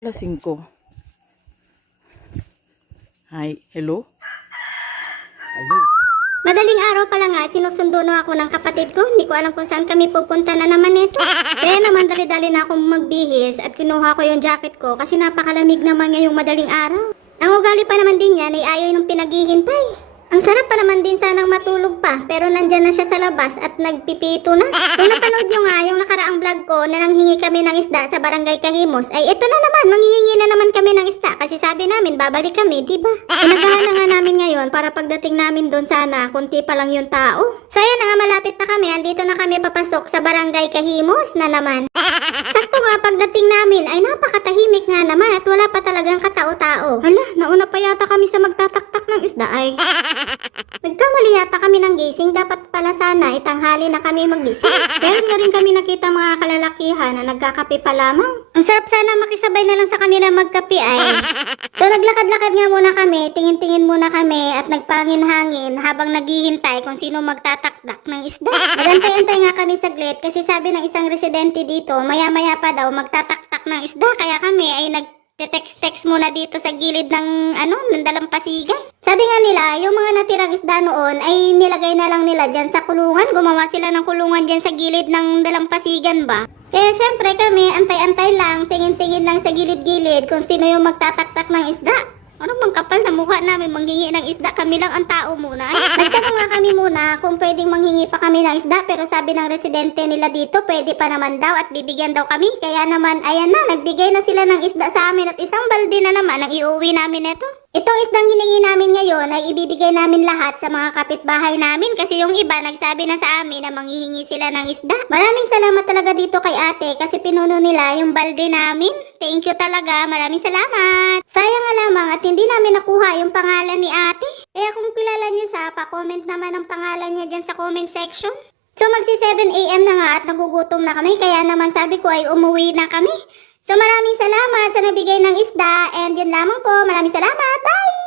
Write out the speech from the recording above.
Alas 5. Hi, hello? Madaling araw pa lang nga, sinusundo na ako ng kapatid ko. Hindi ko alam kung saan kami pupunta na naman ito. Kaya naman dali-dali na akong magbihis at kinuha ko yung jacket ko kasi napakalamig naman ngayong madaling araw. Ang ugali pa naman din niya ay ayaw nung pinaghihintay. Ang sarap pa naman din sanang matulog pa, pero nandyan na siya sa labas at nagpipito na. Kung napanood nyo nga yung nakaraang vlog ko na nanghingi kami ng isda sa Barangay Kahimos, ay ito na naman, manghihingi na naman kami ng isda kasi sabi namin babalik kami, diba? Pinagahan na nga namin ngayon para pagdating namin doon sana, kunti pa lang yung tao. Saya na nga, malapit na kami, andito na kami papasok sa Barangay Kahimos na naman. Sakto nga, pagdating namin ay napakatahimik nga naman at wala pa talagang katao-tao. Hala, nauna pa yata kami sa magtataktak ng isda ay. Nagkamali yata kami ng gising, dapat pala sana itanghali na kami magising. Meron na rin kami nakita mga kalalakihan na nagkakape pa lamang. Ang sarap sana makisabay na lang sa kanila magkape ay. So naglakad-lakad nga muna kami, tingin-tingin muna kami at nagpangin-hangin habang naghihintay kung sino magtatakdak ng isda. Nagantay-antay nga kami saglit kasi sabi ng isang residente dito, maya-maya pa daw magtataktak ng isda, kaya kami ay text muna dito sa gilid ng ng dalampasigan. Sabi nga nila, yung mga natirang isda noon ay nilagay na lang nila dyan sa kulungan. Gumawa sila ng kulungan dyan sa gilid ng dalampasigan ba? Kaya syempre kami, antay-antay lang, tingin-tingin lang sa gilid-gilid kung sino yung magtataktak ng isda. Ano bang kapal na mukha namin manghingi ng isda, kami lang ang tao muna. Nagtanong nga kami muna kung pwedeng manghingi pa kami ng isda, pero sabi ng residente nila dito pwede pa naman daw at bibigyan daw kami. Kaya naman ayan na, nagbigay na sila ng isda sa amin at isang balde na naman ang iuwi namin ito. Itong isdang hiningi namin ngayon ay ibibigay namin lahat sa mga kapitbahay namin kasi yung iba nagsabi na sa amin na manghihingi sila ng isda. Maraming salamat talaga dito kay ate kasi pinuno nila yung balde namin. Thank you talaga, maraming salamat. Sayang nga lamang at hindi namin nakuha yung pangalan ni ate. Kaya kung kilala niyo siya, pa-comment naman ang pangalan niya dyan sa comment section. So magsi 7 AM na nga at nagugutom na kami, kaya naman sabi ko ay umuwi na kami. So maraming salamat sa nabigay ng isda and yun lamang po. Maraming salamat. Bye!